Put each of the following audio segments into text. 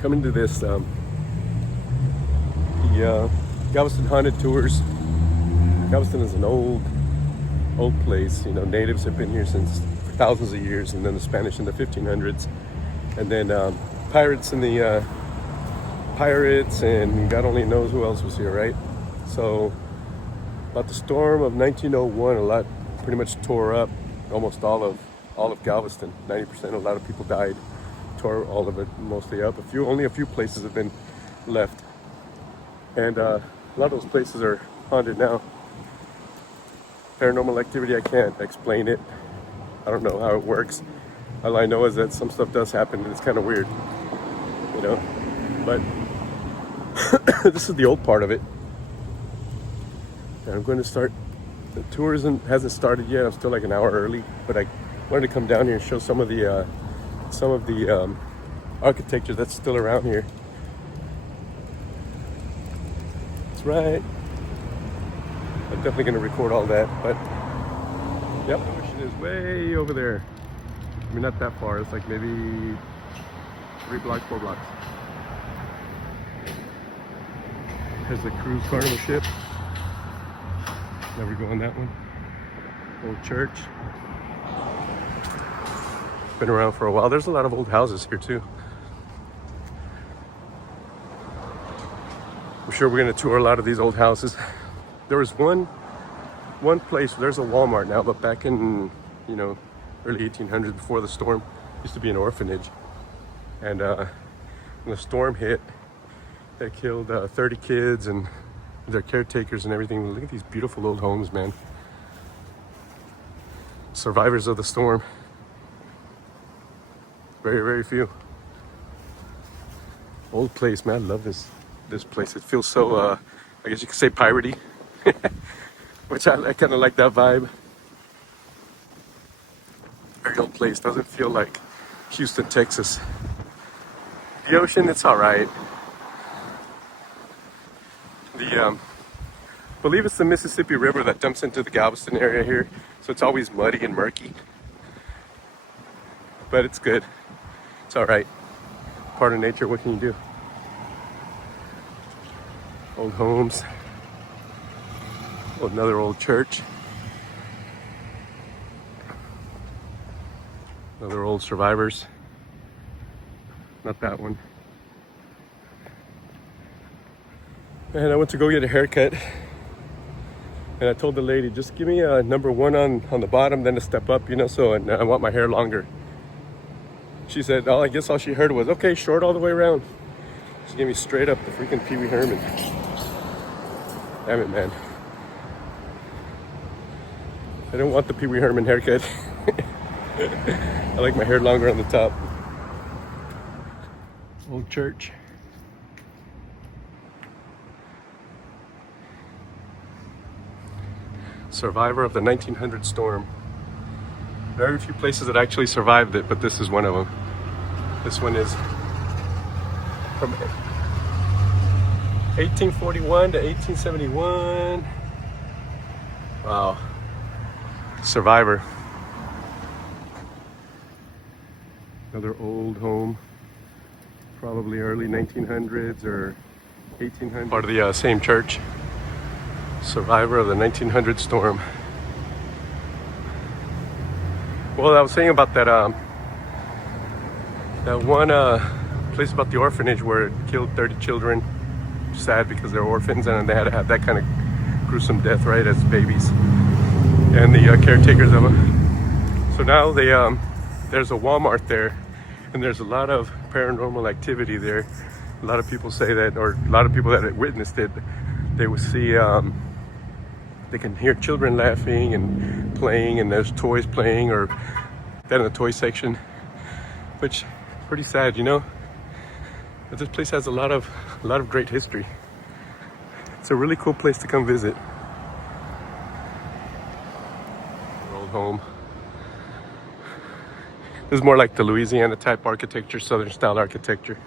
coming to this the Galveston Haunted Tours. Galveston is an old place. You know, natives have been here since thousands of years, and then the Spanish in the 1500s, and then pirates in the pirates, and God only knows who else was here, right? So about the storm of 1901, a lot pretty much tore up almost all of Galveston. 90%, a lot of people died. Tore all of it mostly up. Only a few places have been left, and a lot of those places are haunted now. Paranormal activity, I can't explain it. I don't know how it works. All I know is that some stuff does happen, and it's kind of weird, you know. But this is the old part of it, and I'm going to start. The tour hasn't started yet. I'm still like an hour early, but I wanted to come down here and show some of the architecture that's still around here. That's right. I'm definitely going to record all that, but yep, the ocean is way over there. I mean, not that far. It's like maybe 4 blocks. There's the cruise carnival ship. Never go on that one. Old church. Been around for a while. There's a lot of old houses here too. I'm sure we're going to tour a lot of these old houses. There was one place, there's a Walmart now, but back in, you know, early 1800s, before the storm, used to be an orphanage. And when the storm hit, they killed 30 kids and their caretakers and everything. Look at these beautiful old homes, man. Survivors of the storm. Very, very few. Old place, man. I love this place. It feels so, I guess you could say piratey. Which I kind of like that vibe. Very old place. Doesn't feel like Houston, Texas. The ocean, it's all right. I believe it's the Mississippi River that dumps into the Galveston area here, so it's always muddy and murky. But it's good. It's all right. Part of nature. What can you do? Old homes. Another old church. Another old survivors. Not that one. And I went to go get a haircut, and I told the lady, just give me a number 1 on the bottom, then a step up, you know, and I want my hair longer. She said, oh, I guess all she heard was, okay, short all the way around. She gave me straight up the freaking Pee Wee Herman. Damn it, man. I don't want the Pee Wee Herman haircut. I like my hair longer on the top. Old church. Survivor of the 1900 storm. Very few places that actually survived it, but this is one of them. This one is from 1841 to 1871. Wow. Survivor. Another old home. Probably early 1900s or 1800s. Part of the same church. Survivor of the 1900 storm. Well, I was saying about that one place about the orphanage where it killed 30 children. Sad because they're orphans and they had to have that kind of gruesome death, right, as babies, and the caretakers of them. So now there's a Walmart there, and there's a lot of paranormal activity there. A lot of people say that, or a lot of people that had witnessed it, they would see they can hear children laughing and playing, and there's toys playing, or that in the toy section, which pretty sad, you know. But this place has a lot of great history. It's a really cool place to come visit. Old home. This is more like the Louisiana type architecture, Southern style architecture.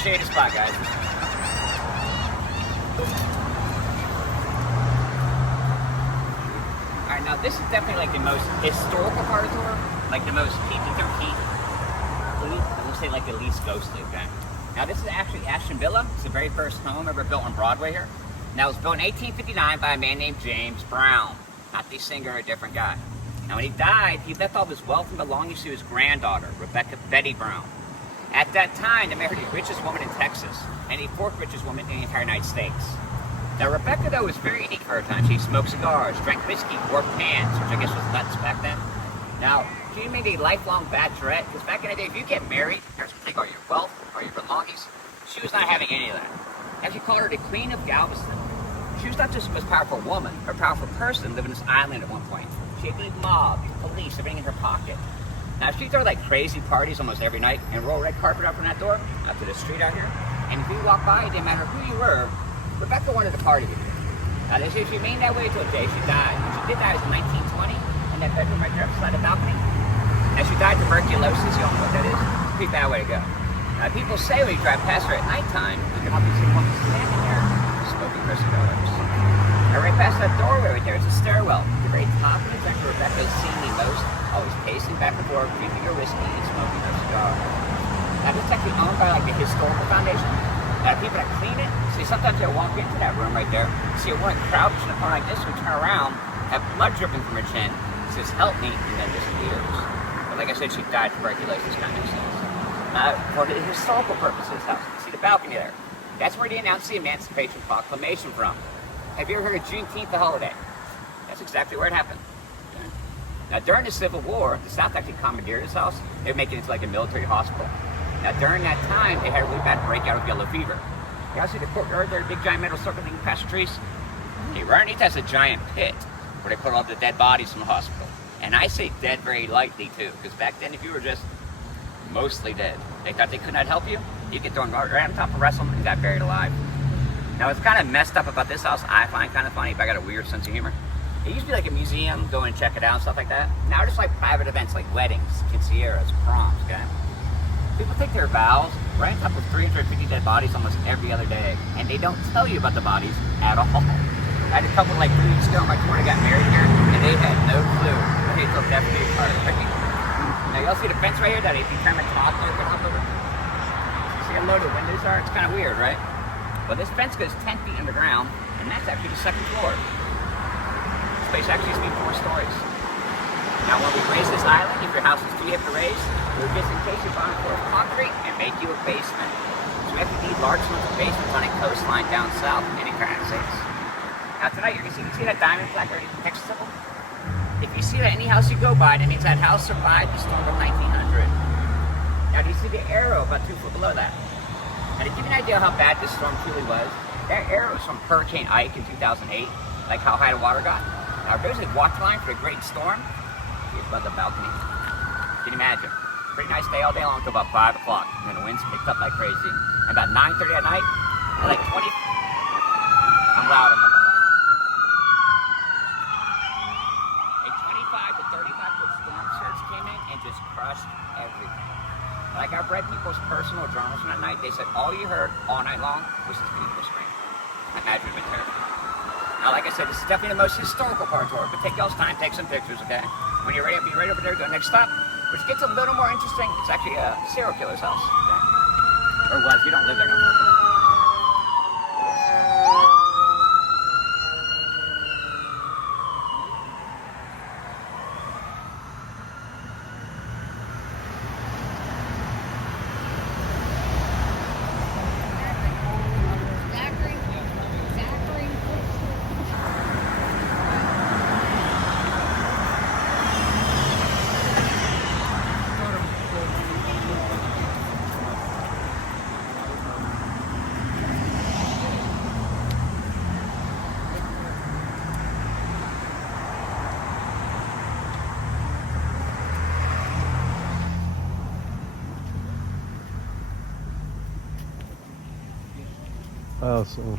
show you the spot, guys. Alright, now this is definitely like the most historical part of the tour. Like the most PG-13. I would say like the least ghostly, okay? Now this is actually Ashton Villa. It's the very first home ever built on Broadway here. Now it was built in 1859 by a man named James Brown. Not the singer, a different guy. Now when he died, he left all his wealth and belongings to his granddaughter, Rebecca Betty Brown. At that time, they married the richest woman in Texas and the fourth richest woman in the entire United States. Now Rebecca, though, was very unique for her time. She smoked cigars, drank whiskey, wore pants, which I guess was nuts back then. Now, she made a lifelong bachelorette, because back in the day, if you get married, your parents would take all your wealth, all your belongings. She was not having any of that. Now, she called her the Queen of Galveston. She was not just the most powerful woman, or powerful person living on this island at one point. She had the mob, the police, everything in her pocket. Now, she'd throw like crazy parties almost every night and roll red carpet out from that door out to the street out here. And if you walk by, it didn't matter who you were, Rebecca wanted to party with you. Now, she remained that way until the day she died. When she did die, it was in 1920, in that bedroom right there beside the balcony. Now, she died of tuberculosis. You don't know what that is. Pretty bad way to go. Now, people say when you drive past her at nighttime, you can obviously see a woman standing there smoking her cigars. Now, right past that doorway right there is a stairwell. At the very top of it, that's where Rebecca is seen the most, always pacing back and forth, drinking her whiskey and smoking her cigar. Now, this is actually owned by like the Historical Foundation. Now, people that clean it, see, sometimes they'll walk into that room right there, see a woman crouched in a corner like this, who turn around, have blood dripping from her chin, says, "Help me," and then disappears. But like I said, she died of tuberculosis, kind of makes sense. For the historical purposes, see the balcony there? That's where they announced the Emancipation Proclamation from. Have you ever heard of Juneteenth, the holiday? That's exactly where it happened. Okay. Now, during the Civil War, the South actually commandeered this house. They were making it into like a military hospital. Now, during that time, they had a really bad breakout of yellow fever. You guys see the courtyard there, big giant metal circle thing past the trees? Okay, right underneath that's a giant pit where they put all the dead bodies from the hospital. And I say dead very lightly, too, because back then, if you were just mostly dead, they thought they could not help you, you'd get thrown right on top of wrestling and got buried alive. Now, what's kind of messed up about this house, I find kind of funny, but I got a weird sense of humor. It used to be like a museum, go and check it out and stuff like that. Now, just like private events like weddings, quinceañeras, proms, okay? People take their vows right on top of 350 dead bodies almost every other day, and they don't tell you about the bodies at all. I had a couple like 3 weeks ago, my daughter got married here, and they had no clue. They took that to be a part of it. Now, y'all see the fence right here that if you turn the top open up over? See how low the windows are? It's kind of weird, right? Well, this fence goes 10 feet underground, and that's actually the second floor. This place actually used to be 4 stories. Now, when we raise this island, if your house is too heavy to raise, we'll just encase your bottom floor of concrete and make you a basement. So we actually need large amounts of basements on a coastline down south in the United States. Now, tonight, you can see that diamond plaque right in the Texas symbol? If you see that any house you go by, that means that house survived the storm of 1900. Now, do you see the arrow about 2 foot below that? Now, to give you an idea how bad this storm truly was, that arrow is from Hurricane Ike in 2008, like how high the water got. Now, if there's a watch line for a great storm, it's above the balcony. Can you imagine? Pretty nice day all day long until about 5 o'clock. And then the winds picked up like crazy. And about 9:30 at night, like 20... I'm loud on my... A 25 to 35 foot storm surge came in and just crushed everything. Like I've read people's personal journals from that night, they said all you heard all night long was these people screaming. I imagine it would have been terrible. Now, like I said, this is definitely the most historical part of the tour, but take y'all's time, take some pictures, okay? When you're ready, be right over there, go next stop, which gets a little more interesting. It's actually a serial killer's house, okay? Or was, we don't live there no more. Awesome.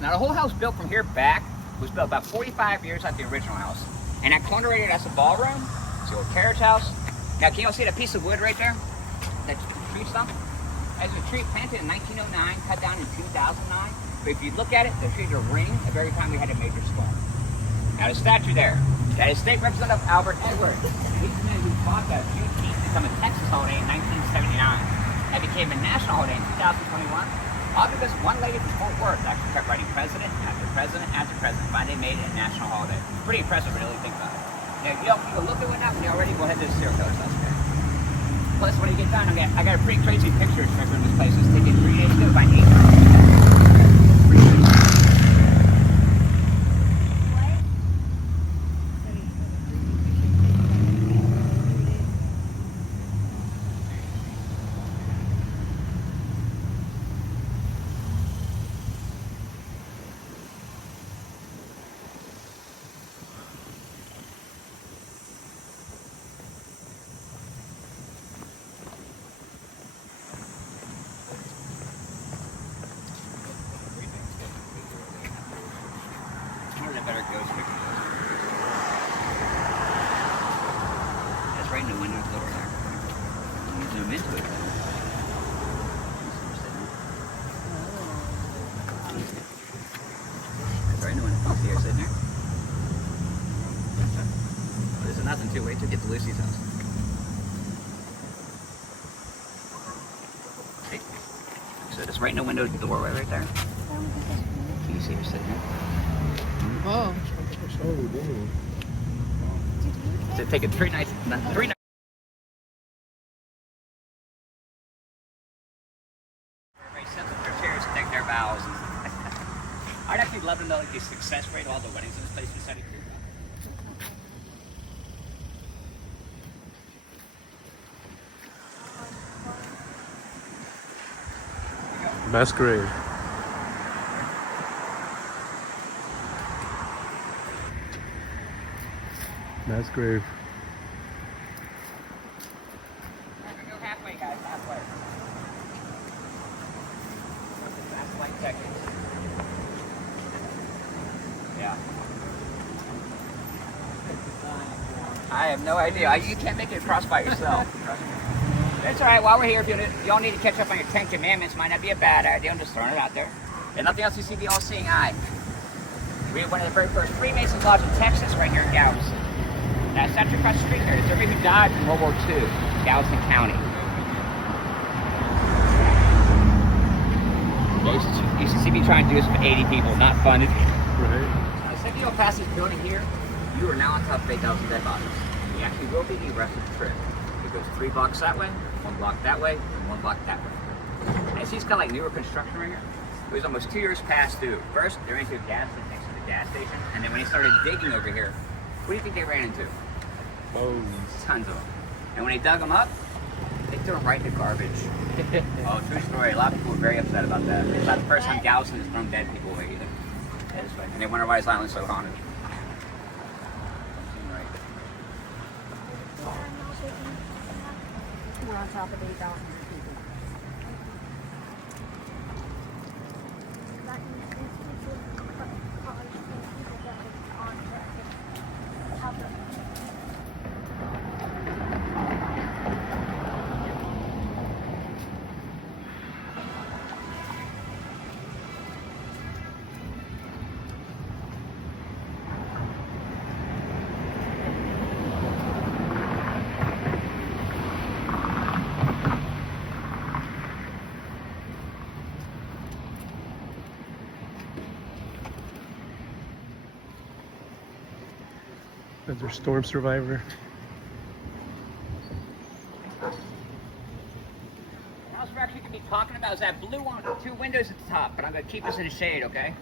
Now the whole house built from here back was built about 45 years after the original house. And that corner right here, that's the ballroom. It's the old carriage house. Now can you all see that piece of wood right there? That tree stump? As a tree planted in 1909, cut down in 2009. But if you look at it, the trees are raining every time we had a major storm. Now the statue there, that is State Representative Albert Edwards. He's the man who fought that Juneteenth to become a Texas holiday in 1979. That became a national holiday in 2021. All because one lady from Fort Worth actually kept writing president after president after president. Finally made it a national holiday. Pretty impressive when you really think about it. Now, you can look at what happened already. We'll head to the serial killers house there. Plus, when you get done, I got a pretty crazy picture to remember in this place. It was taken 3 days ago by 8 times. Better ghost picture. That's right in the window door there. When you zoom into it. That's right in the window. Oh, see her sitting there. There's nothing to wait to get to Lucy's house. Hey. So that's right in the window doorway right there. Can you see her sitting there? Oh. So take it 3 nights. 3 nights. Everybody sets up their chairs to take their vows. I'd actually love to know like the success rate of all the weddings in this place. Beside Masquerade. Mass grave. Go halfway, guys, halfway. That's like Texas. Yeah. I have no idea. You can't make it across by yourself. Trust me. That's all right. While we're here, if you all need to catch up on your 10 Commandments, might not be a bad idea. I'm just throwing it out there. And nothing else, you see the all-seeing eye. We have one of the very first Freemasons lodge in Texas, right here in Galveston. That's not across the street there. It's everybody who died in World War II, Galveston County. You used to see me trying to do this for 80 people, not fun. Right. The second you go past this building here, you are now on top of 8,000 dead bodies. You actually will be the rest of the trip. It goes 3 blocks that way, 1 block that way, and 1 block that way. And it's kind of like newer construction right here. It was almost 2 years past due. First, they ran into a gas line next to the gas station, and then when they started digging over here, what do you think they ran into? Oh, Tons of them. And when they dug them up, they threw them right in the garbage. Oh, true story. A lot of people were very upset about that. It's not the first time Galveston has thrown dead people away either. That is right. And they wonder why this island's so haunted. We're on top of 8,000 people. Another storm survivor. The house we're actually going to be talking about is that blue one with the 2 windows at the top, but I'm going to keep this in the shade, okay?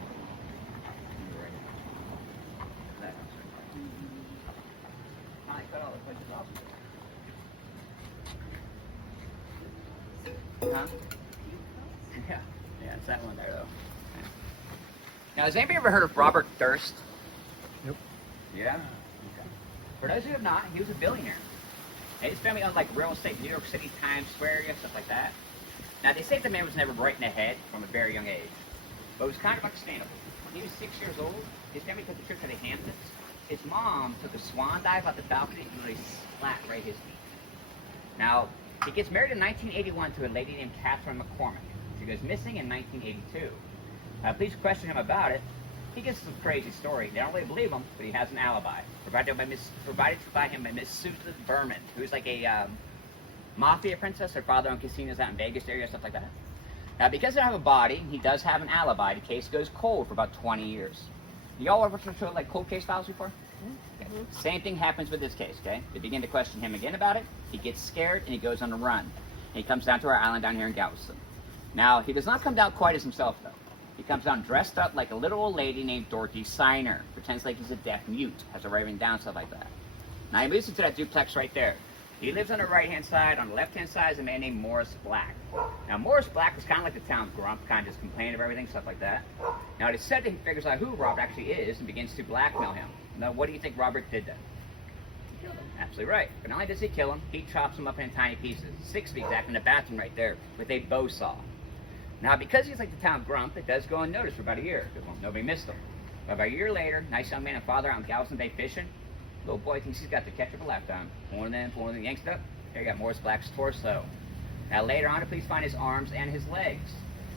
I cut all the places off. Huh? Yeah, it's that one there, though. Now, has anybody ever heard of Robert Durst? Yep. Yeah? Okay. For those who have not, he was a billionaire. And his family owned like real estate, New York City, Times Square area, stuff like that. Now, they say the man was never bright in the head from a very young age. but it was kind of understandable. He was 6 years old. His family took a trip to the Hamptons. His mom took a swan dive out the balcony and really splat right his knee. Now, he gets married in 1981 to a lady named Catherine McCormick. She goes missing in 1982. Police question him about it. He gives some crazy story. They don't really believe him, but he has an alibi. Provided by him by Miss Susan Berman, who's like a mafia princess. Her father owned casinos out in Vegas area, stuff like that. Now, because they don't have a body, he does have an alibi. The case goes cold for about 20 years. Y'all ever show like cold case files before? Okay. Same thing happens with this case, okay? They begin to question him again about it. He gets scared and he goes on the run. And he comes down to our island down here in Galveston. Now, he does not come down quite as himself, though. He comes down dressed up like a little old lady named Dorothy Signer. Pretends like he's a deaf mute, has a raving down, stuff like that. Now, he moves into that duplex right there. He lives on the right-hand side. On the left-hand side is a man named Morris Black. Now, Morris Black was kind of like the town grump, kind of just complained of everything, stuff like that. Now, it is said that he figures out who Robert actually is and begins to blackmail him. Now, what do you think Robert did then? He killed him. Absolutely right. But not only does he kill him, he chops him up in tiny pieces. 6 feet back in the bathroom right there with a bow saw. Now, because he's like the town grump, it does go unnoticed for about a year, because nobody missed him. But about a year later, nice young man and father out in Galveston Bay fishing. Little boy thinks he's got the catch of a lifetime. Pulling in, yanks it up. There you got Morris Black's torso. Now, later on, the police find his arms and his legs.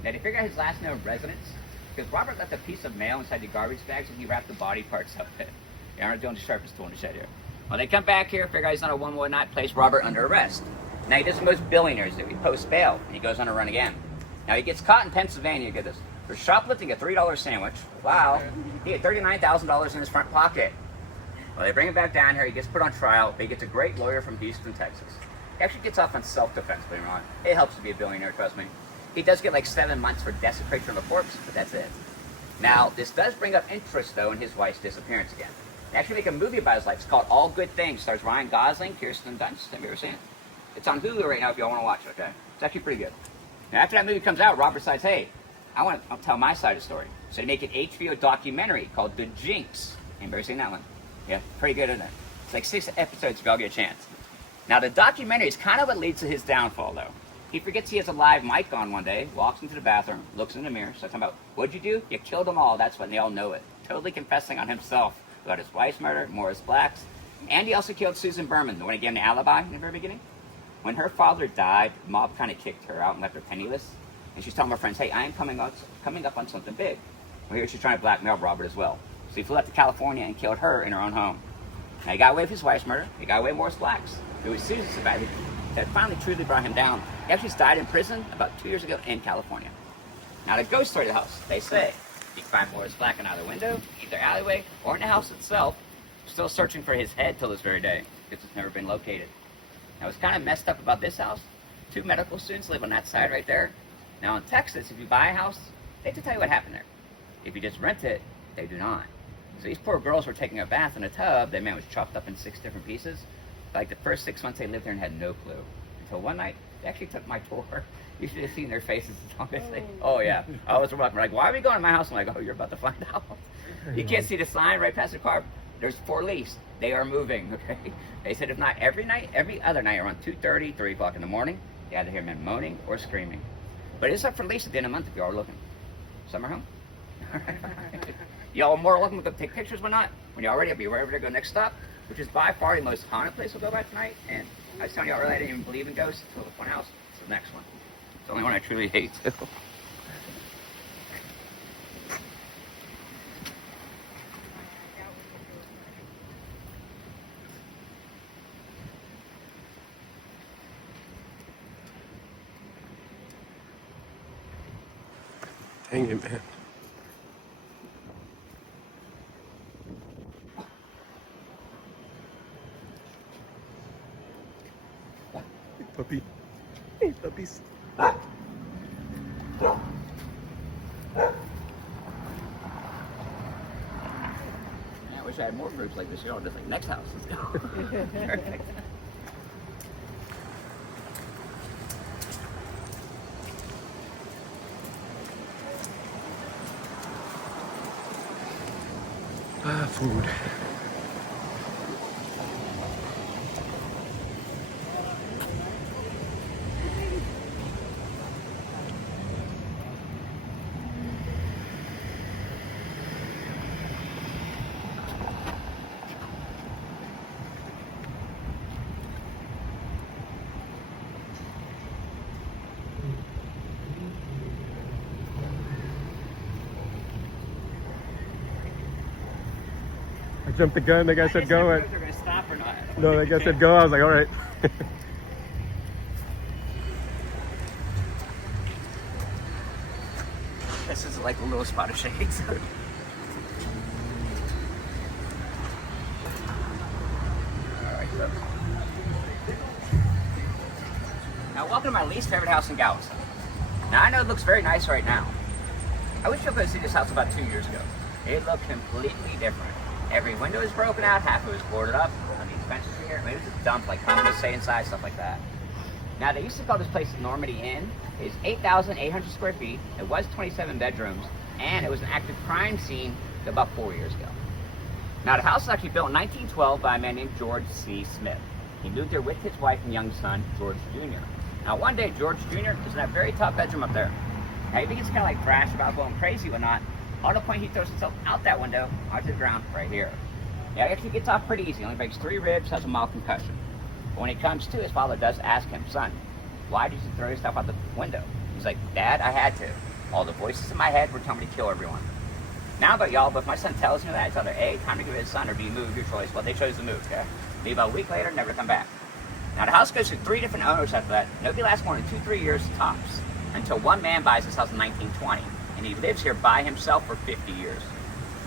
Now, they figure out his last known residence, because Robert left a piece of mail inside the garbage bags and he wrapped the body parts up in it. They aren't doing the sharpest tool in the shed here. Well, they come back here, figure out he's on a one-more night, place Robert under arrest. Now, he does what most billionaires do. He posts bail, and he goes on a run again. Now, he gets caught in Pennsylvania, get this, for shoplifting a $3 sandwich. Wow. He had $39,000 in his front pocket. Well, they bring him back down here. He gets put on trial, but he gets a great lawyer from Houston, Texas. He actually gets off on self-defense, believe it or not. It helps to be a billionaire, trust me. He does get like 7 months for desecration of a corpse, but that's it. Now, this does bring up interest, though, in his wife's disappearance again. They actually make a movie about his life. It's called All Good Things. It stars Ryan Gosling, Kirsten Dunst. Have you ever seen it? It's on Hulu right now if y'all want to watch it, okay? It's actually pretty good. Now, after that movie comes out, Robert decides, hey, I'll tell my side of the story. So they make an HBO documentary called The Jinx. Anybody seen that one? Yeah, pretty good, isn't it? It's like 6 episodes if y'all get a chance. Now, the documentary is kind of what leads to his downfall, though. He forgets he has a live mic on one day, walks into the bathroom, looks in the mirror, starts talking about, what'd you do? You killed them all. That's when they all know it. Totally confessing on himself about his wife's murder, Morris Black's. And he also killed Susan Berman, the one he gave him the alibi in the very beginning. When her father died, the mob kind of kicked her out and left her penniless. And she's telling her friends, hey, I am coming up on something big. Well, here she's trying to blackmail Robert as well. So he flew out to California and killed her in her own home. Now, he got away with his wife's murder. He got away with Morris Black's. It was Susan's about it that finally truly brought him down. He actually died in prison about 2 years ago in California. Now, the ghost story of the house, they say you can find Morris Black in either window, either alleyway, or in the house itself, still searching for his head till this very day, because it's never been located. Now, what's kind of messed up about this house, 2 medical students live on that side right there. Now, in Texas, if you buy a house, they can tell you what happened there. If you just rent it, they do not. So these poor girls were taking a bath in a tub. Their man was chopped up in 6 different pieces. Like the first 6 months they lived there and had no clue. Until one night, they actually took my tour. You should have seen their faces as long as they, oh yeah. I was like, why are we going to my house? I'm like, oh, you're about to find out. You can't see the sign right past the car. There's 4 leaves. They are moving, okay? They said if not every night, every other night around 2:30, 3 o'clock in the morning, you either hear men moaning or screaming. But it's up for lease at the end of the month if you are looking. Summer home? Y'all are more welcome to take pictures or not. When you're ready, I'll be wherever to go next stop, which is by far the most haunted place we'll go by tonight. And I was telling y'all earlier, I didn't even believe in ghosts until the one house. It's the next one. It's the only one I truly hate, too. Dang it, man. Hey, puppy. Hey, puppies. Yeah, I wish I had more groups like this. You're all just like, next house, let's go. Perfect. Food. jumped the gun. The guy said go. They're gonna stop or not. No, that guy said go. I was like, all right. This is like a little spot of shades. Now, welcome to my least favorite house in Galveston. Now, I know it looks very nice right now. I wish you could see this house about 2 years ago. It looked completely different. Every window is broken out, half of it was boarded up. I mean, fences in here. Maybe it was a dump, like common to stay inside, stuff like that. Now, they used to call this place Normandy Inn. It's 8,800 square feet. It was 27 bedrooms, and it was an active crime scene about 4 years ago. Now, the house was actually built in 1912 by a man named George C. Smith. He moved there with his wife and young son, George Jr. Now, one day, George Jr. is in that very top bedroom up there. Now, he begins to kind of like thrash about going crazy and whatnot. On the point, he throws himself out that window onto the ground right here. Now, he actually gets off pretty easy. He only breaks 3 ribs, has a mild concussion. But when he comes to, his father does ask him, son, why did you throw yourself out the window? He's like, Dad, I had to. All the voices in my head were telling me to kill everyone. Now about y'all, but if my son tells me that, it's either A, time to give it his son, or B, move, your choice. Well, they chose to move, okay? Maybe about a week later, never come back. Now, the house goes through 3 different owners after that. Nobody lasts more than 2-3 years tops, until one man buys this house in 1920, and he lives here by himself for 50 years.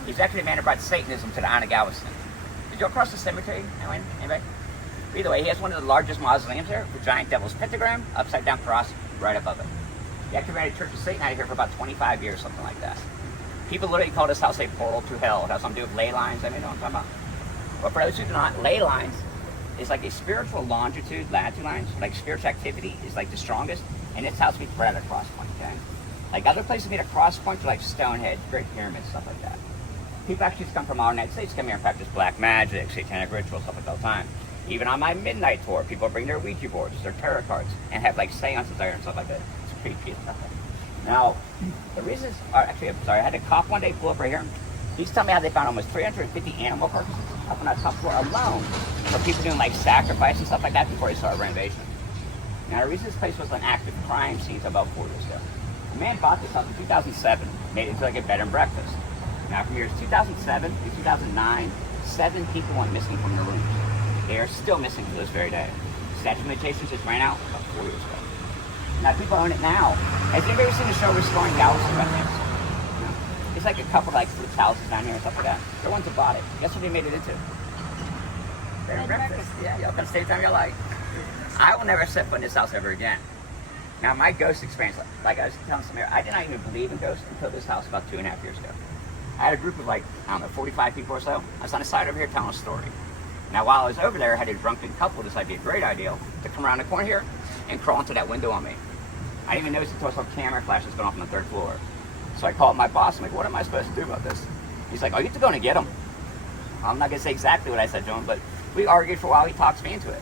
He's actually the man who brought Satanism to the island of Galveston. Did you go across the cemetery, anybody? Either way, he has one of the largest mausoleums there, with giant devil's pentagram, upside down cross, right above it. He actually ran a Church of Satan out of here for about 25 years, something like that. People literally call this house a portal to hell. It has something to do with ley lines. I mean, you know what I'm talking about. But for those who do not, ley lines is like a spiritual latitude lines. Like spiritual activity is like the strongest, and this house meets right at a cross point, okay? Like other places meet a cross point, like Stonehenge, Great Pyramids, stuff like that. People actually come from all the United States, come here and practice black magic, satanic rituals, stuff like that all the time. Even on my midnight tour, people bring their Ouija boards, their tarot cards, and have like seances there and stuff like that. It's creepy stuff. Now, the reasons are actually, I'm sorry, I had a cop one day pull up right here. He's telling me how they found almost 350 animal carcasses up on that top floor alone for people doing like sacrifice and stuff like that before they started renovation. Now, the reason this place was an active crime scene about 4 years ago. A man bought this house in 2007, made it into like a bed and breakfast. Now, from years 2007 to 2009, 7 people went missing from their rooms. They are still missing to this very day. Statute of limitations just ran out about 4 years ago. Now, people own it now. Has anybody ever seen the show Restoring Galveston by chance? No. It's like a couple like flips houses down here and stuff like that. They're the ones who bought it. Guess what they made it into? Bed and breakfast. Yeah, y'all can stay anytime you like. I will never set foot in this house ever again. Now, my ghost experience, like I was telling Samir, I did not even believe in ghosts until this house about 2.5 years ago. I had a group of like, I don't know, 45 people or so. I was on the side over here telling a story. Now, while I was over there, I had a drunken couple decide it'd be a great idea to come around the corner here and crawl into that window on me. I didn't even notice until I saw camera flashes going off on the 3rd floor. So I called my boss. I'm like, what am I supposed to do about this? He's like, oh, you have to go and get him. I'm not going to say exactly what I said to him, but we argued for a while. He talks me into it.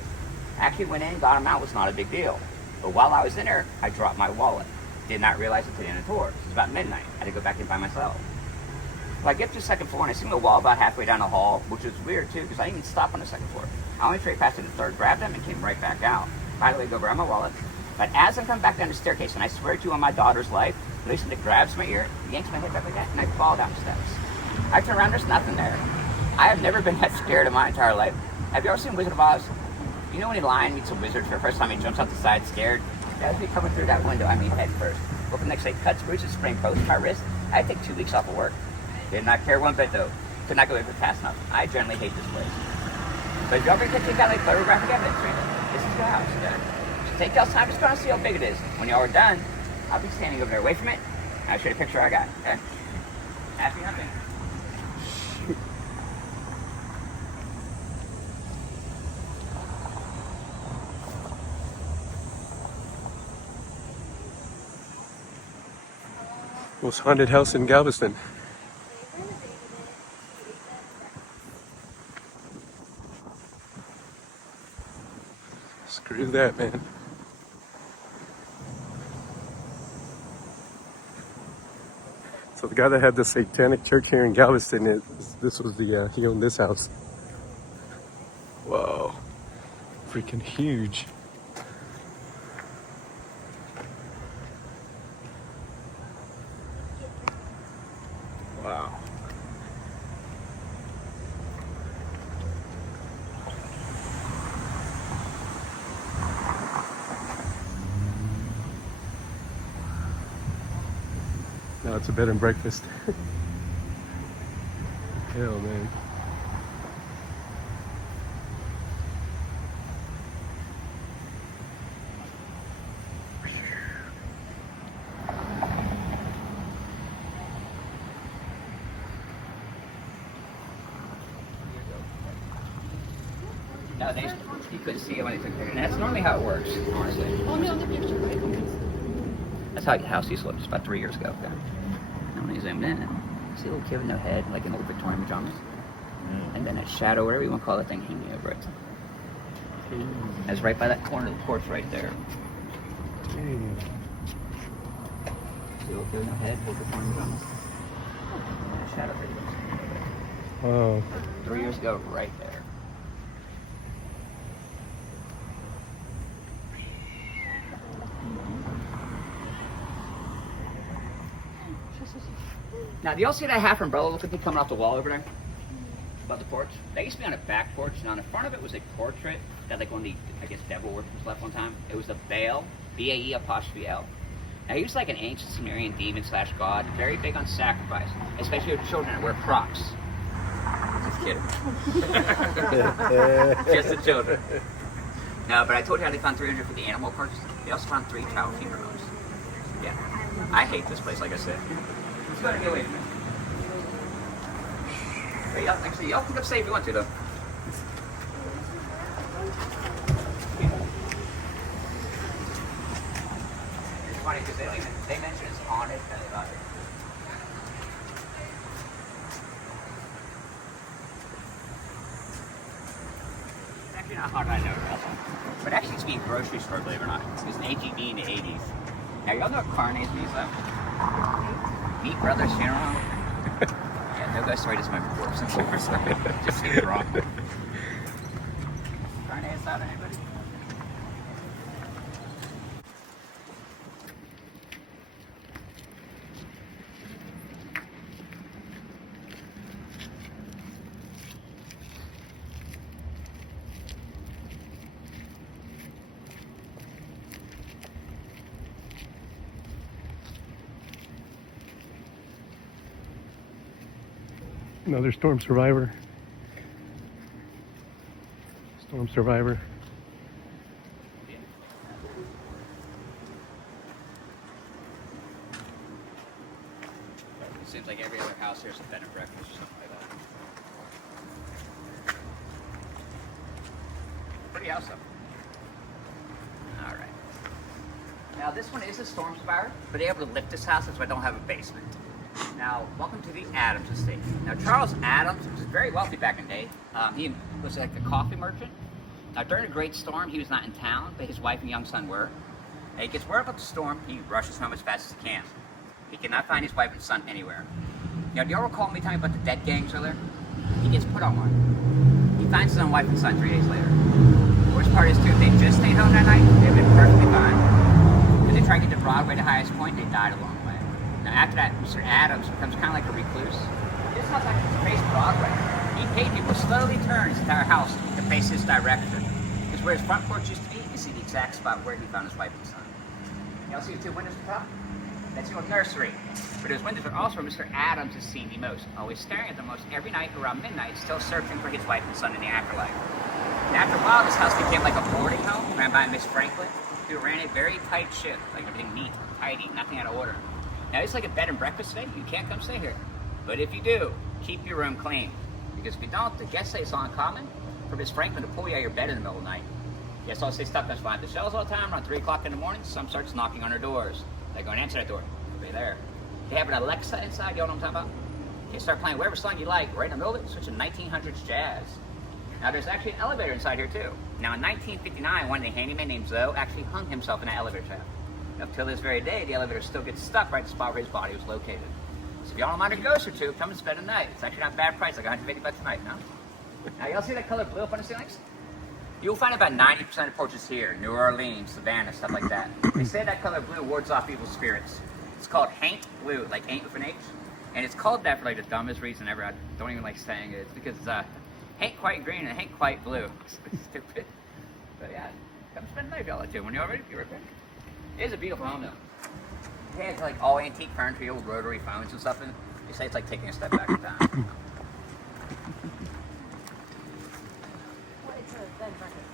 Actually went in, got him out. Was not a big deal. But while I was in there, I dropped my wallet. Did not realize it until the end of the tour. It was about midnight. I had to go back in by myself. Well, I get to the 2nd floor and I see the wall about halfway down the hall, which was weird too, because I didn't even stop on the 2nd floor. I only straight past to the 3rd, grabbed them, and came right back out. By the way, go grab my wallet. But as I'm coming back down the staircase, and I swear to you on my daughter's life, listen, it grabs my ear, yanks my head back like that, and I fall down the steps. I turn around, there's nothing there. I have never been that scared in my entire life. Have you ever seen Wizard of Oz? You know when a lion meets a wizard for the first time, he jumps out the side scared? That was me coming through that window, I mean head first. Woke up the next day, cuts, bruises, sprained both my wrists. I had to take 2 weeks off of work. Did not care one bit though. Could not go over past enough. I generally hate this place. But if y'all ever take out like photographic evidence, this is the house. Okay? So take y'all's time, just go and see how big it is. When y'all are done, I'll be standing over there away from it. I'll show you a picture I got. Okay? Happy hunting. Most haunted house in Galveston. Screw that, man. So the guy that had the satanic church here in Galveston, this was the, he owned this house. Whoa. Freaking huge. Wow. Now it's a bed and breakfast. Hell, man. Nowadays, you couldn't see it when they took pictures. And that's normally how it works, honestly. Only on the picture, right? That's how the house used to look just about 3 years ago. And when you zoomed in, see a little kid with no head, like in little Victorian pajamas. And then a shadow, whatever you want to call that thing, hanging over it. That's right by that corner of the porch right there. See a little kid with no head, little Victorian pajamas. And a shadow right there. Wow. 3 years ago, right there. Now, do y'all see that half umbrella looking thing coming off the wall over there? Above the porch? That used to be on a back porch. Now, in the front of it was a portrait that, like, one of the, I guess, devil worshippers left one time. It was a Baal, B-A-E'. Now, he was like an ancient Sumerian demon / god, very big on sacrifice, especially with children that wear Crocs. Just kidding. Just the children. No, but I told you how they found 350 animal parts. They also found 3 child femur bones. Yeah. I hate this place, like I said. It's gonna get away from me. Hey, y'all can come stay if you want to, though. It's funny because they mention it's haunted. Tell you about it. It's actually not haunted, I know, but actually it's being grocery store, believe it or not. It was an AGD in the 80s. Now, y'all know what carnes means, though? Meat Brothers Funeral. Yeah, no ghost story, just my corpse, of course. Just seems wrong. Carne asada, anybody? Another storm survivor. Storm survivor. It seems like every other house here's a bed and breakfast or something like that. Pretty house though. Alright. Now this one is a storm survivor, but they're able to lift this house, that's why I don't have a basement. Now, welcome to the Adams estate. Now, Charles Adams was very wealthy back in the day. He was like a coffee merchant. Now, during a great storm, he was not in town, but his wife and young son were. And he gets word about the storm, he rushes home as fast as he can. He cannot find his wife and son anywhere. Now, do y'all recall me telling you about the dead gangs earlier? He gets put on one. He finds his own wife and son 3 days later. The worst part is, too, if they just stayed home that night, they would have been perfectly fine. When they tried to get to Broadway, the highest point, they died along the way. Now, after that, Mr. Adams becomes kind of like a recluse. This house actually faced Broadway. He paid people to slowly turn his entire house to face his direction. Because where his front porch used to be, you can see the exact spot where he found his wife and son. Y'all see the 2 windows at the top? That's your nursery. But those windows are also where Mr. Adams is seen the most, always staring at the most every night around midnight, still searching for his wife and son in the afterlife. And after a while, this house became like a boarding home ran by Miss Franklin, who ran a very tight ship, like everything neat, tidy, nothing out of order. Now, it's like a bed and breakfast today. You can't come stay here. But if you do, keep your room clean. Because if you don't, the guests say it's uncommon for Miss Franklin to pull you out of your bed in the middle of the night. Guests all say stuff comes behind the shelves all the time, around 3 o'clock in the morning. Some starts knocking on their doors. They go and answer that door. They're there. They have an Alexa inside. You all know what I'm talking about? You start playing whatever song you like. Right in the middle of it, switching 1900s jazz. Now, there's actually an elevator inside here, too. Now, in 1959, one of the handymen named Zoe actually hung himself in that elevator shaft. Up till this very day, the elevator still gets stuck right at the spot where his body was located. So if y'all don't mind a ghost or two, come and spend a night. It's actually not a bad price, like $150 a night, no? Now, y'all see that color blue up on the ceilings? You'll find about 90% of porches here, New Orleans, Savannah, stuff like that. They say that color blue wards off evil spirits. It's called Haint Blue, like ain't with an H. And it's called that for like the dumbest reason ever. I don't even like saying it. It's because ain't quite green and ain't quite blue. It's stupid. But yeah, come spend the night if y'all like to. When you're ready, be right back. It is a beautiful home though. Yeah, it's like all antique furniture, old rotary phones and stuff, and they say it's like taking a step back in time. Well, it's a bed and breakfast.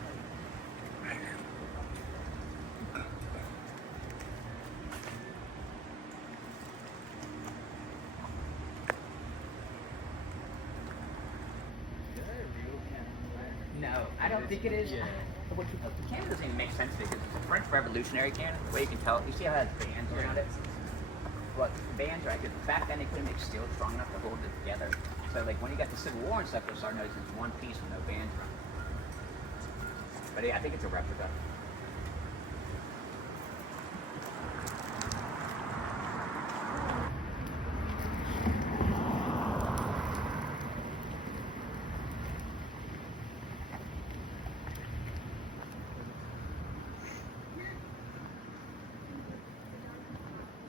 No, I don't think it is. The cannon doesn't even make sense because it's a French Revolutionary cannon. The way you can tell, you see how it has bands around it? Well, the bands are like, back then they couldn't make steel strong enough to hold it together. So like when you got the Civil War and stuff, you'll start noticing it's one piece with no bands around it. But yeah, I think it's a replica.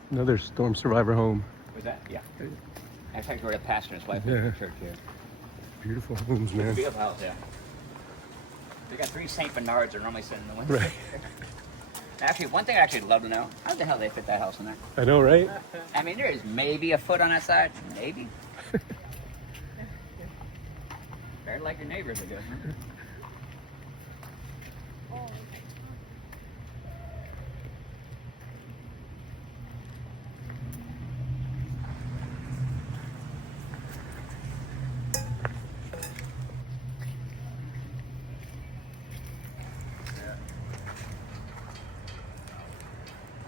Another storm survivor home. Was that? Yeah. That's actually where the pastor and his wife Yeah. live in the church here. Beautiful homes, man. Beautiful house, yeah. They got 3 St. Bernards are normally sitting in the window. Right. Actually, one thing I'd actually love to know, how the hell they fit that house in there? I know, right? I mean, there is maybe a foot on that side. Maybe. Better like your neighbors, I guess. Huh?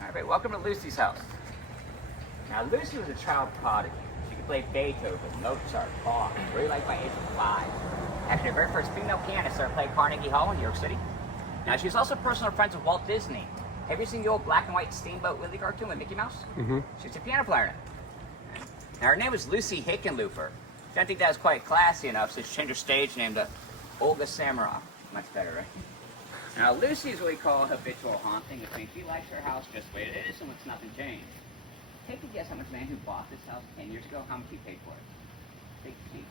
All right, welcome to Lucy's house. Now, Lucy was a child prodigy. She could play Beethoven, Mozart, Bach, really like by age of 5. Actually, her very first female pianist started playing Carnegie Hall in New York City. Now, she was also personal friends with Walt Disney. Have you seen the old black and white Steamboat Willie cartoon with Mickey Mouse? Mm-hmm. She's a piano player now. Now, her name was Lucy Hickenlooper. I don't think that was quite classy enough, so she changed her stage name to Olga Samara. Much better, right? Now, Lucy is what we call habitual haunting, which means she likes her house just the way it is and wants nothing changed. Take a guess how much man who bought this house 10 years ago, how much he paid for it. Take a cheap.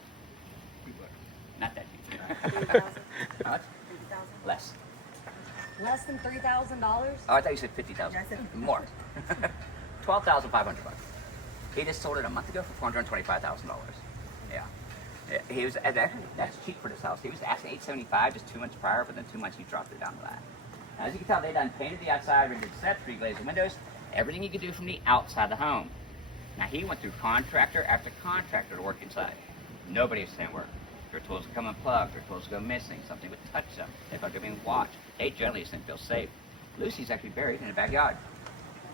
Not that cheap. $3,000. How much? $3,000. Less. Less than $3,000? Oh, I thought you said 50,000. I said- More. $12,500. He just sold it a month ago for $425,000. Yeah. He was actually, that's cheap for this house. He was asking $875 just 2 months prior, but then 2 months he dropped it down to that. Now, as you can tell, they done painted the outside, redid the steps, reglazed the windows, everything you could do from the outside of the home. Now he went through contractor after contractor to work inside. Nobody was saying work. Their tools would come unplugged, their tools would go missing, something would touch them, they thought they were being watched. They generally just didn't feel safe. Lucy's actually buried in the backyard.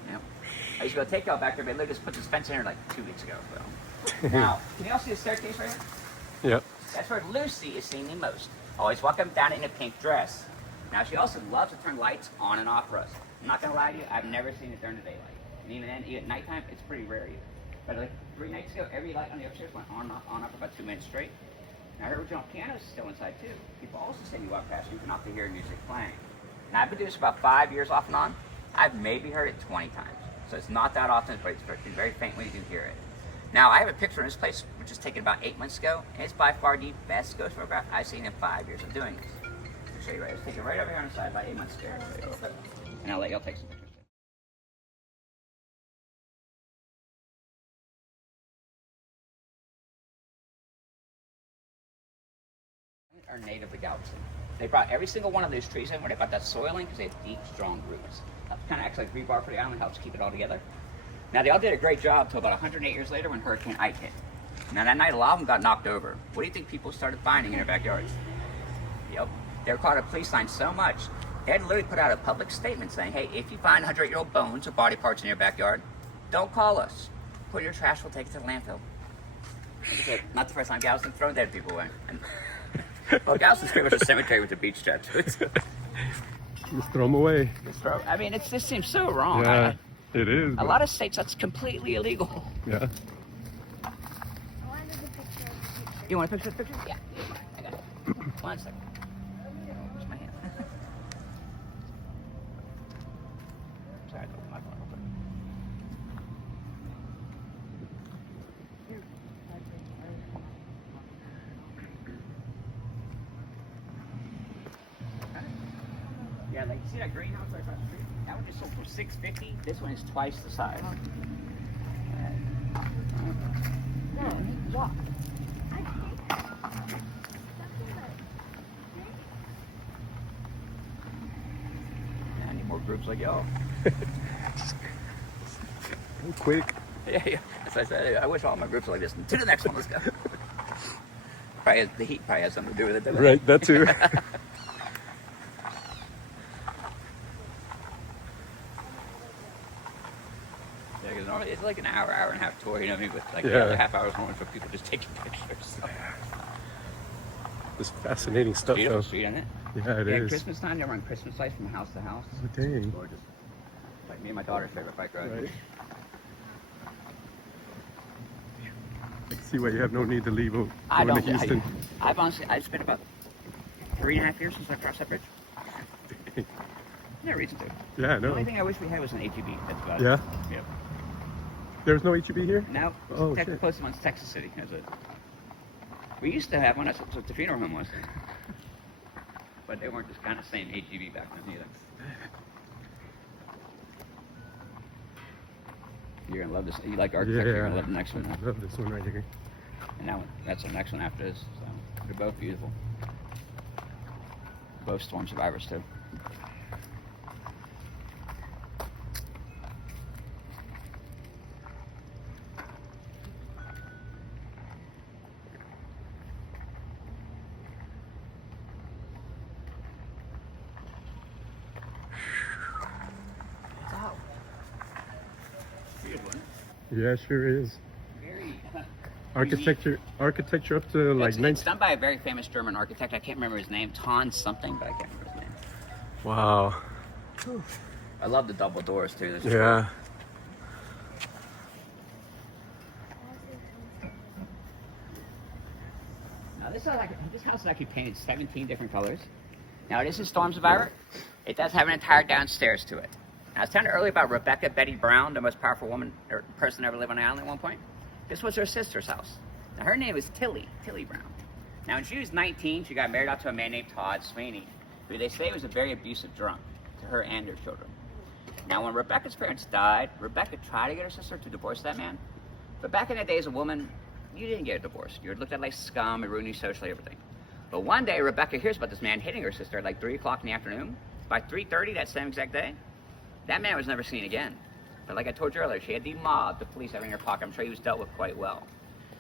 You know, I used to go take y'all back there, but Lou just put this fence in here like 2 weeks ago. So. Now, can you all see the staircase right here? Yep. That's where Lucy is seen the most. Always walk up and down in a pink dress. Now, she also loves to turn lights on and off for us. I'm not gonna lie to you, I've never seen it during the daylight. And even then, even at nighttime, it's pretty rare. But like 3 nights ago, every light on the upstairs went on and off for about 2 minutes straight. Now, her original piano is still inside too. People also say you walk past, you can often hear music playing. And I've been doing this about 5 years off and on. I've maybe heard it 20 times. So it's not that often, but it's very faint when you do hear it. Now, I have a picture in this place, which was taken about 8 months ago, and it's by far the best ghost photograph I've seen in 5 years of doing this. I'll show you right. It's taken right over here on the side about 8 months ago. And I'll let y'all take some pictures. Are native to Galveston. They brought every single one of those trees in where they got that soil in because they have deep, strong roots. That kind of acts like rebar for the island, helps keep it all together. Now, they all did a great job until about 108 years later when Hurricane Ike hit. Now, that night, a lot of them got knocked over. What do you think people started finding in their backyards? Yep. They were caught at a police line so much, they had to literally put out a public statement saying, hey, if you find 100-year-old bones or body parts in your backyard, don't call us. Put it in your trash, we'll take it to the landfill. Not the first time Galveston's thrown dead people away. Well, Galveston's pretty much a cemetery with a beach tattoos. Just throw them away. I mean, it just seems so wrong. Yeah, it is. A lot of states, that's completely illegal. Yeah. I wanted a picture of the picture. You want a picture of the picture? Yeah. I got it. 1 second. Where's my hand? Sorry, I don't my phone real quick. Yeah, like, you see that greenhouse right across the street? That That one just sold for $650. This one is twice the size. No, Walk. I think something I need more groups like y'all. Quick. Yeah. As I said, I wish all my groups were like this. To the next one, let's go. Probably the heat probably has something to do with it. Doesn't it? Right, that too. Yeah, because normally it's like an hour and a half tour, you know what I mean? With like Yeah. the other half hours normally for people just taking pictures. So. This fascinating stuff, Beautiful though. street, isn't it? Yeah, it Yeah, is. Christmas time, they run Christmas lights from house to house. Oh, dang. It's gorgeous. Like me and my daughter's favorite bike ride. Right. I can see why you have no need to leave going to Houston. I've honestly, I've spent about 3.5 years since I crossed that bridge. No reason to. Yeah, I The only know. thing I wish we had was an HEB. That's about Yeah? it. Yeah. There's no HEB here? No. Oh, That's the shit. closest one's Texas City. That's it. We used to have one. That's what the funeral home was. But they weren't this kind of same HEB back then either. You're gonna love this. You like architecture? You're gonna love the next one. I love this one right here. And that one, that's the next one after this. So they're both beautiful. Both storm survivors too. It's out. Beautiful, isn't it? Yeah, sure is. Very. Architecture up to like It's done by a very famous German architect. I can't remember his name. Ton something, but I can't remember his name. Wow. I love the double doors too. They're just Yeah. Now this house is actually painted 17 different colors. Now this is Storm Survivor. It does have an entire downstairs to it. Now I was telling you earlier about Rebecca Betty Brown, the most powerful woman or person ever lived on the island at one point. This was her sister's house. Now her name was Tilly Brown. Now when she was 19, she got married out to a man named Todd Sweeney, who they say was a very abusive drunk to her and her children. Now when Rebecca's parents died, Rebecca tried to get her sister to divorce that man. But back in the day as a woman, you didn't get a divorce. You were looked at like scum and ruining socially everything. But one day Rebecca hears about this man hitting her sister at like 3 o'clock in the afternoon. By 3:30 that same exact day, that man was never seen again. But like I told you earlier, she had the mob, the police having her pocket. I'm sure he was dealt with quite well.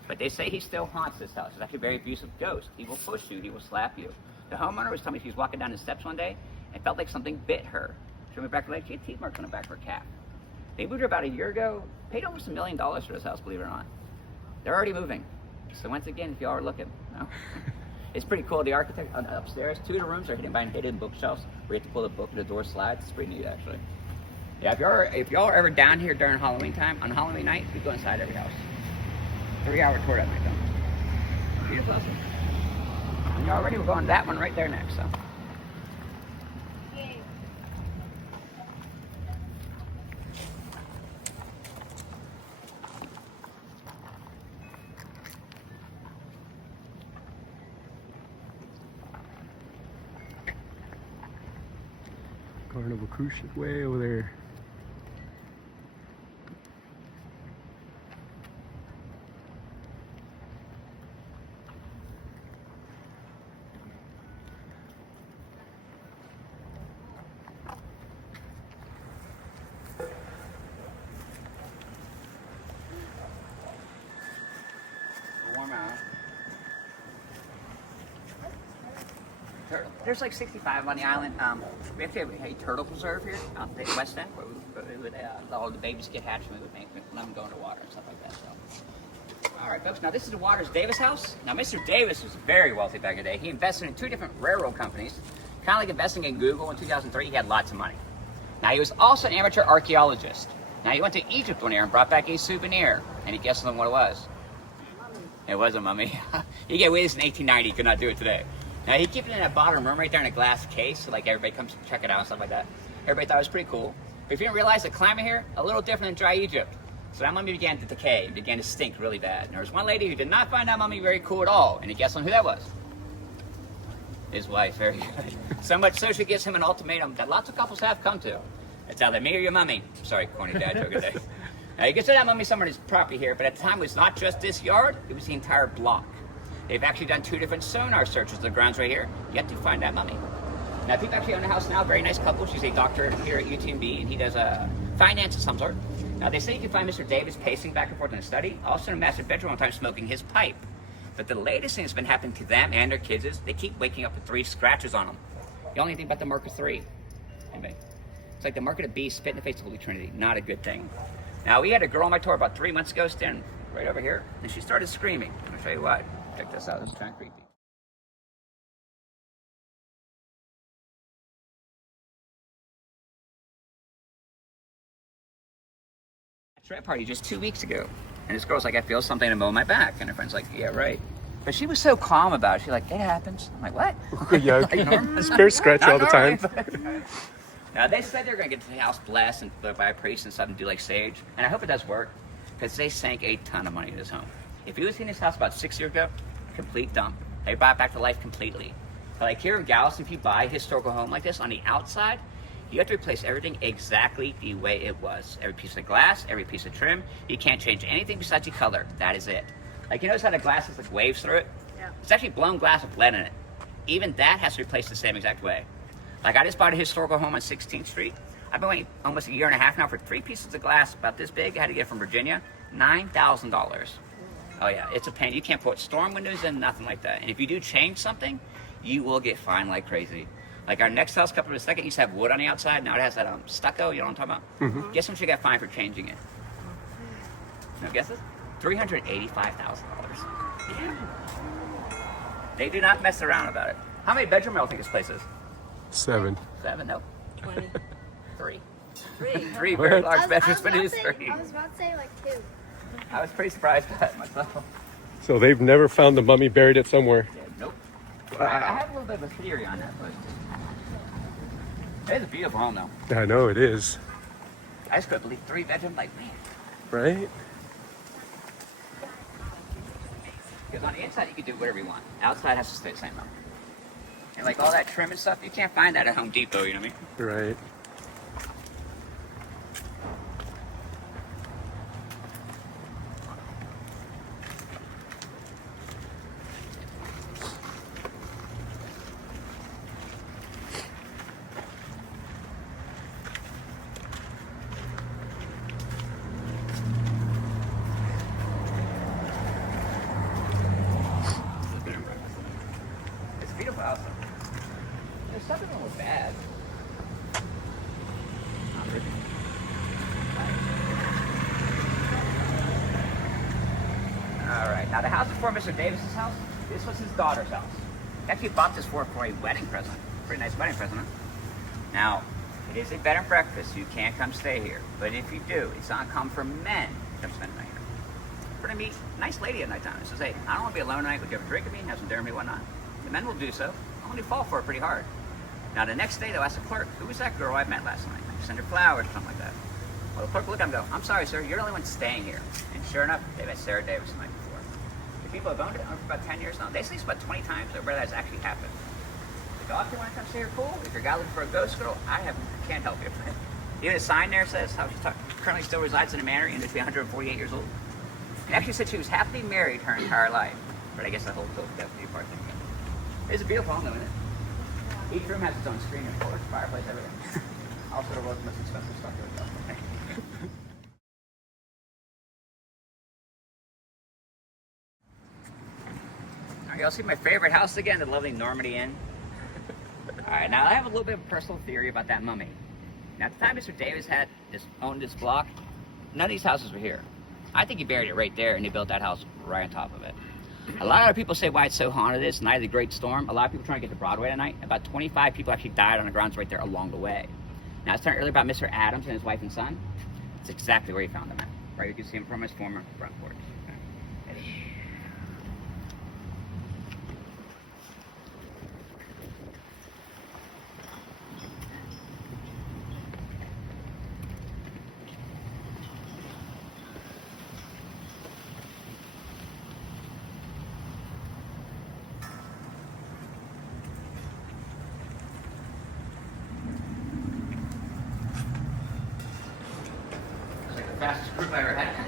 But they say he still haunts this house. He's actually a very abusive ghost. He will push you, he will slap you. The homeowner was telling me she was walking down the steps one day and felt like something bit her. She went back her leg, she had teeth marks on the back of her calf. They moved her about a year ago, paid almost $1 million for this house, believe it or not. They're already moving. So once again, if y'all are looking, no? It's pretty cool. The architect upstairs, 2 of the rooms are hidden behind hidden bookshelves where you have to pull the book and the door slides. It's pretty neat, actually. Yeah, if y'all are ever down here during Halloween time, on Halloween night, we go inside every house. 3-hour tour that night, though. Beautiful house. And y'all already, we're going to that one right there next, so. Yay. Carnival cruise ship way over there. Warm out. There's like 65 on the island. We actually have a turtle preserve here out the west end where we would, all the babies get hatched and we would let them go into water and stuff like that. So. All right, folks, now this is the Waters Davis house. Now, Mr. Davis was very wealthy back in the day. He invested in 2 different railroad companies, kind of like investing in Google in 2003. He had lots of money. Now, he was also an amateur archaeologist. Now, he went to Egypt one year and brought back a souvenir. Any guesses on what it was? It was a mummy. He gave away this in 1890. He could not do it today. Now, he kept it in that bottom room right there in a glass case, so like everybody comes to check it out and stuff like that. Everybody thought it was pretty cool. But if you didn't realize the climate here, a little different than dry Egypt. So that mummy began to decay, began to stink really bad. And there was one lady who did not find that mummy very cool at all. Any guess on who that was? His wife, very good. So much so she gives him an ultimatum that lots of couples have come to. It's either me or your mummy. Sorry, corny dad joke today. Now, you can say that mummy somewhere in his property here, but at the time it was not just this yard, it was the entire block. They've actually done 2 different sonar searches of the grounds right here, yet to find that mummy. Now, people actually own the house now, very nice couple. She's a doctor here at UTMB, and he does finance of some sort. Now, they say you can find Mr. Davis pacing back and forth in a study, also in a master bedroom one time smoking his pipe. But the latest thing that's been happening to them and their kids is they keep waking up with 3 scratches on them. The only thing about the mark of 3. Anyway, it's like the mark of the beast spit in the face of the Holy Trinity. Not a good thing. Now, we had a girl on my tour about 3 months ago standing right over here, and she started screaming. I'll show you what. Check this out. This is kind of creepy. Shred party just 2 weeks ago, and this girl's like, I feel something to mow my back, and her friend's like, yeah, right. But she was so calm about it. She's like, it happens. I'm like, what? Yeah, Like, spare scratch all the time. Now, they said they're going to get the house blessed and by a priest and stuff and do like sage, and I hope it does work, because they sank a ton of money in this home. If you was in this house about 6 years ago, complete dump. They brought it back to life completely. But like here in Galveston, if you buy a historical home like this on the outside, you have to replace everything exactly the way it was. Every piece of glass, every piece of trim. You can't change anything besides the color. That is it. Like, you notice how the glass has like waves through it? Yeah. It's actually blown glass with lead in it. Even that has to be replaced the same exact way. Like, I just bought a historical home on 16th Street. I've been waiting almost a year and a half now for 3 pieces of glass about this big. I had to get it from Virginia. $9,000. Oh yeah, it's a pain. You can't put storm windows in, nothing like that. And if you do change something, you will get fined like crazy. Like our next house, couple of seconds, used to have wood on the outside. Now it has that stucco. You know what I'm talking about? Mm-hmm. Guess how much you got fined for changing it? No guesses? $385,000. Yeah. They do not mess around about it. How many bedroom do you think this place is? 7. 7? No. 20. 3. 3. 3 very large bedrooms, but it is 3. I was about to say like 2. I was pretty surprised by it myself. So they've never found the mummy, buried it somewhere. Yeah, nope. I have a little bit of a theory on that, but it's a beautiful home, though. I know it is. I just couldn't believe 3 bedroom, like, man. Right? Because on the inside, you can do whatever you want. Outside has to stay the same, though. And like all that trim and stuff, you can't find that at Home Depot, you know what I mean? Right. It's a beautiful house. There's something wrong with bad. Not really. All right, now the house before Mr. Davis's house, this was his daughter's house. He actually bought this for a wedding present. Pretty nice wedding present, huh? Now, it is a bed and breakfast, so you can't come stay here. But if you do, it's not come for men to come spend the night here. We're gonna meet a nice lady at nighttime. It says, hey, I don't want to be alone tonight. Would you have a drink with me, have some dinner with me, whatnot? The men will do so. I'll only fall for it pretty hard. Now, the next day, they'll ask the clerk, who was that girl I met last night? I send her flowers or something like that. Well, the clerk will look at them and go, I'm sorry, sir, you're the only one staying here. And sure enough, they met Sarah Davis the night before. The people have owned it for about 10 years now. They say it's about 20 times where that's actually happened. They go, if you want to come stay here, cool. If you're a guy looking for a ghost girl, can't help you. Even a sign there says how she currently still resides in a manor and is 148 years old. She actually said she was happily married her entire life. But I guess the whole definitely part thing. It's a beautiful home, though, isn't it? Each room has its own screen, of course, fireplace, everything. Also, the world's most expensive stuff to go. All right, y'all see my favorite house again, the lovely Normandy Inn. All right, now I have a little bit of a personal theory about that mummy. Now, at the time Mr. Davis owned this block, none of these houses were here. I think he buried it right there, and he built that house right on top of it. A lot of people say why it's so haunted is night of the Great Storm. A lot of people trying to get to Broadway tonight. About 25 people actually died on the grounds right there along the way. Now, I was talking earlier about Mr. Adams and his wife and son. It's exactly where he found them at. Right, you can see him from his former front porch. Okay. the fastest group I ever had.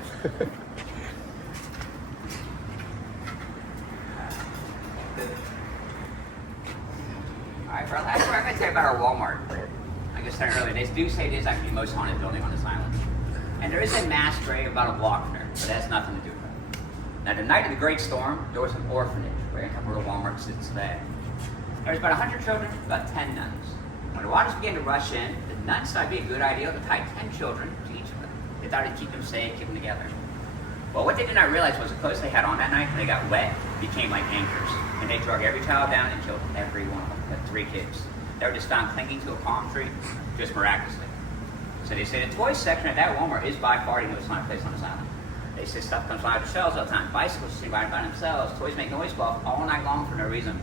Alright, for our last story, I'm going to tell you about our Walmart. Like I said earlier, they do say it is actually the most haunted building on this island. And there is a mass grave about a block from there, but that has nothing to do with it. Now, the night of the Great Storm, there was an orphanage right on top of where the Walmart sits today. There was about 100 children, about 10 nuns. When the waters began to rush in, the nuns thought it'd be a good idea to tie 10 children to each of them. They thought it'd keep them safe, keep them together. Well, what they did not realize was the clothes they had on that night, when they got wet, became like anchors. And they drug every child down and killed every one of them. They had 3 kids. They were just found clinging to a palm tree, just miraculously. So they say the toy section at that Walmart is by far the most haunted place on this island. They say stuff comes out of the shelves all the time. Bicycles see by themselves. Toys make noise go off all night long for no reason.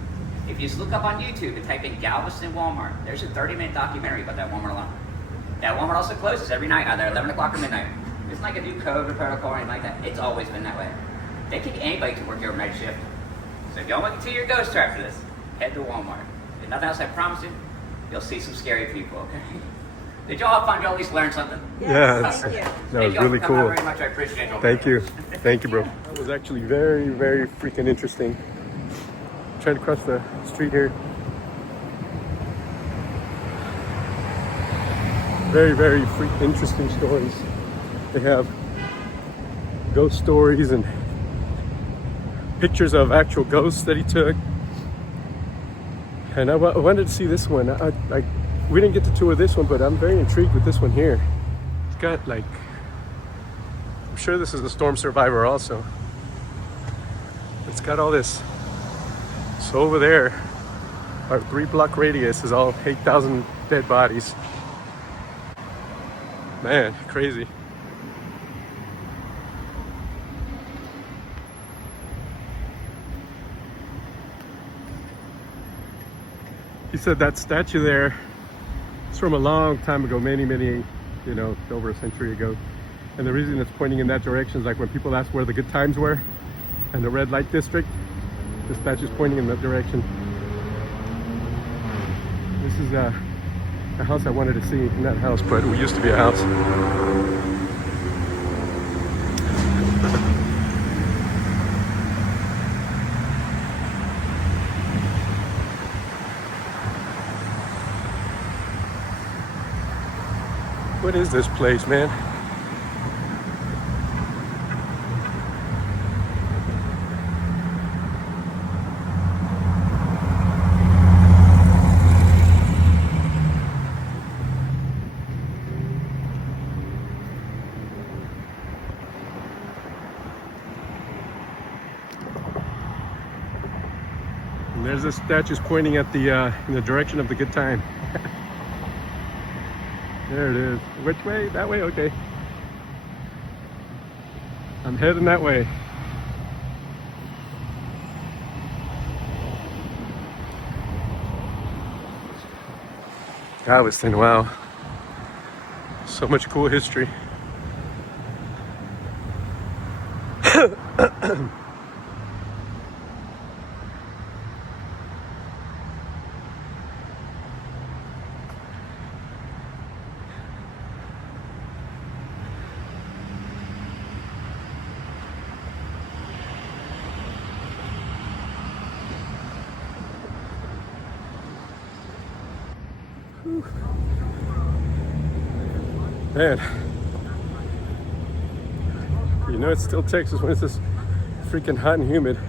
If you just look up on YouTube and type in Galveston Walmart, there's a 30-minute documentary about that Walmart alone. That Walmart also closes every night, either 11 o'clock or midnight. It's like a new code or protocol or anything like that. It's always been that way. They kick anybody to work your night shift. So if y'all want to continue your ghost tour after this, head to Walmart. If nothing else, I promise you, you'll see some scary people, okay? Did y'all have fun? Did y'all at least learn something? Yeah, Thank you. that was really cool. Very much. I appreciate it. Thank you. Thank you, bro. That was actually very, very freaking interesting. Trying to cross the street here. Very, very freaking interesting stories. They have ghost stories and pictures of actual ghosts that he took. And I wanted to see this one. We didn't get to tour this one, but I'm very intrigued with this one here. It's got like, I'm sure this is the storm survivor also. It's got all this. So over there, our 3-block radius is all 8,000 dead bodies. Man, crazy. He said that statue there is from a long time ago, many, over a century ago. And the reason it's pointing in that direction is like when people ask where the good times were and the red light district, the statue's pointing in that direction. This is a house I wanted to see, in that house, but it used to be a house. What is this place, man? And there's this statue's pointing at the in the direction of the good time. There it is. Which way? That way? Okay. I'm heading that way. Galveston, wow. So much cool history. Man, you know it's still Texas when it's this freaking hot and humid.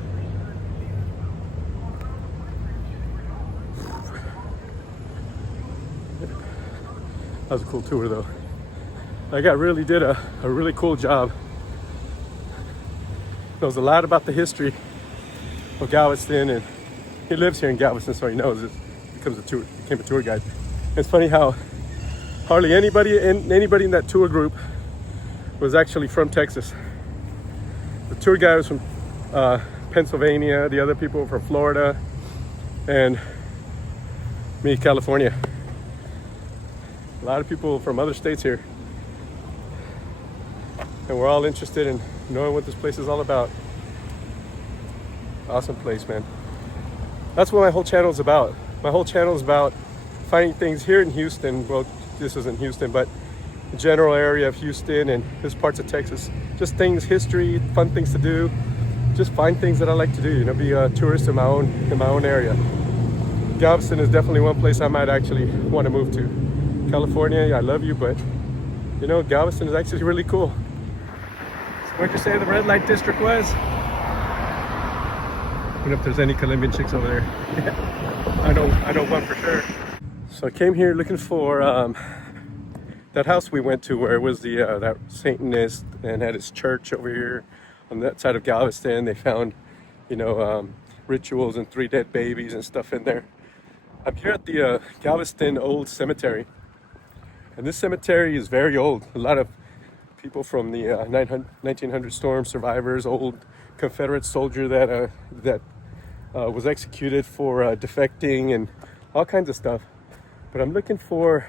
That was a cool tour though. I really did a really cool job. Knows a lot about the history of Galveston, and he lives here in Galveston, so he knows it. Became a tour guide. It's funny how hardly anybody in that tour group was actually from Texas. The tour guy was from Pennsylvania, the other people were from Florida, and me, California. A lot of people from other states here. And we're all interested in knowing what this place is all about. Awesome place, man. That's what my whole channel is about. My whole channel is about finding things here in Houston. Well, this isn't Houston, but the general area of Houston and those parts of Texas. Just things, history, fun things to do. Just find things that I like to do. You know, be a tourist in my own area. Galveston is definitely one place I might actually want to move to. California, I love you, but you know, Galveston is actually really cool. So where'd you say the red light district was? I don't know if there's any Colombian chicks over there. I know one for sure. So I came here looking for that house we went to where it was the that satanist and had his church over here on that side of Galveston. They found, you know, rituals and 3 dead babies and stuff in there. I'm here at the Galveston Old Cemetery, and this cemetery is very old. A lot of people from the 1900 storm survivors, old Confederate soldier that was executed for defecting and all kinds of stuff. But I'm looking for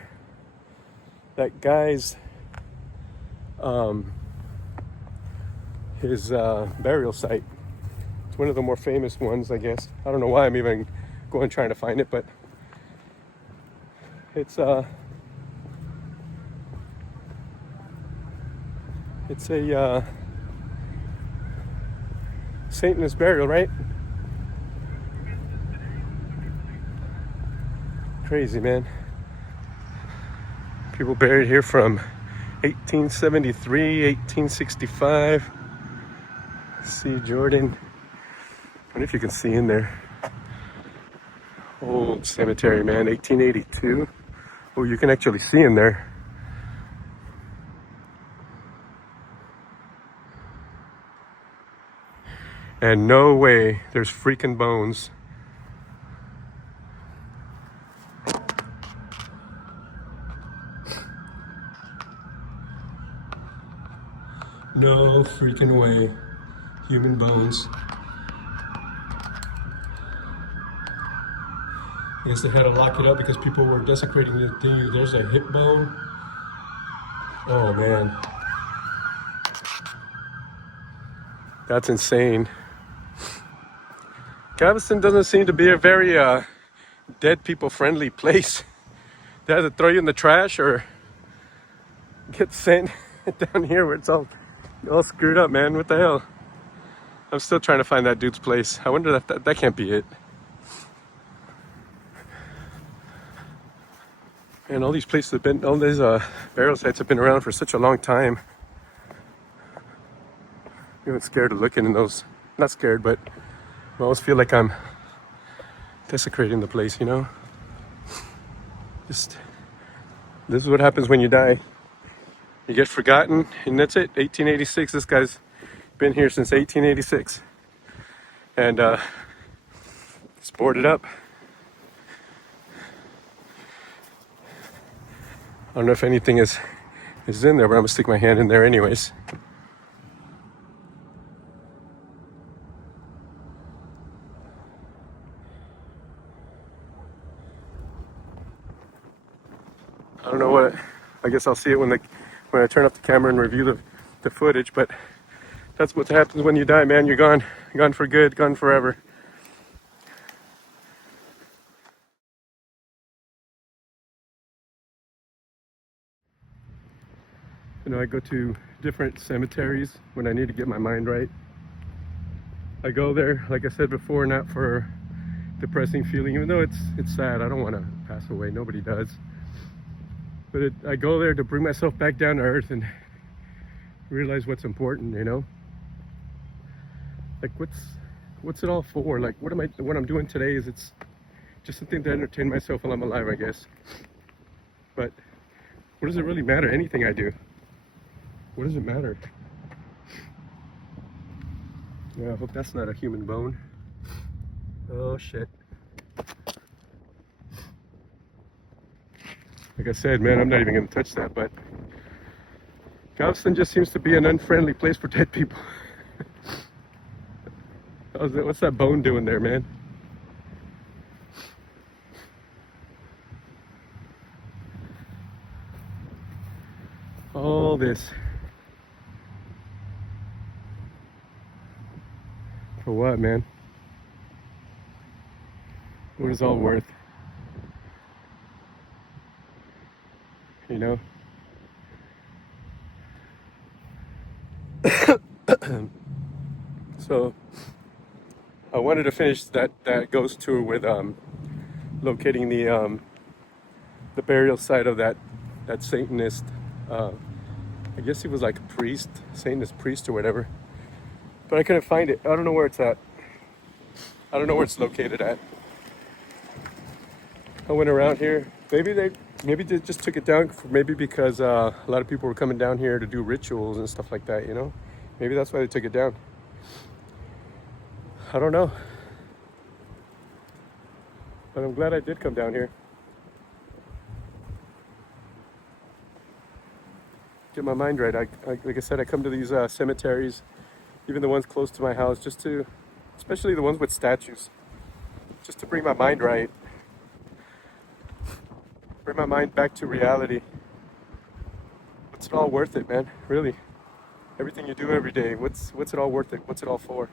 that guy's his burial site. It's one of the more famous ones, I guess. I don't know why I'm even going trying to find it, but it's a satanist burial, right? Crazy, man. People buried here from 1873, 1865. See Jordan. I wonder if you can see in there. Old cemetery, man. 1882. Oh, you can actually see in there. And no way, there's freaking bones. No freaking way. Human bones. I guess they had to lock it up because people were desecrating the thing. There's a hip bone. Oh man. That's insane. Galveston doesn't seem to be a very dead people friendly place. They either throw you in the trash or get sent down here where it's all screwed up, man. What the hell? I'm still trying to find that dude's place. I wonder if that can't be it. And all these places have been, all these burial sites have been around for such a long time. I'm even scared of looking in those. Not scared, but I always feel like I'm desecrating the place, you know? Just, this is what happens when you die. You get forgotten, and that's it. 1886, this guy's been here since 1886. And it's boarded up. I don't know if anything is in there, but I'm gonna stick my hand in there anyways. I don't know what, I guess I'll see it when I turn off the camera and review the footage, but that's what happens when you die, man. You're gone for good, gone forever. You know, I go to different cemeteries when I need to get my mind right. I go there, like I said before, not for depressing feeling, even though it's sad. I don't want to pass away, nobody does. But I go there to bring myself back down to earth and realize what's important, you know? Like what's it all for? Like what I'm doing today is it's just something to entertain myself while I'm alive, I guess. But what does it really matter? Anything I do. What does it matter? Yeah, I hope that's not a human bone. Oh shit. Like I said, man, I'm not even gonna touch that, but Galveston just seems to be an unfriendly place for dead people. What's that bone doing there, man? All this. For what, man? What is all worth? You know? So I wanted to finish that ghost tour with locating the burial site of that Satanist. I guess he was like a priest, Satanist priest or whatever. But I couldn't find it. I don't know where it's at. I don't know where it's located at. I went around here. Maybe they just took it down. Maybe because a lot of people were coming down here to do rituals and stuff like that. You know, maybe that's why they took it down. I don't know. But I'm glad I did come down here. Get my mind right. Like I said, I come to these cemeteries, even the ones close to my house, especially the ones with statues, just to bring my mind right. Bring my mind back to reality. What's it all worth it, man? Really? Everything you do every day, what's it all worth it? What's it all for?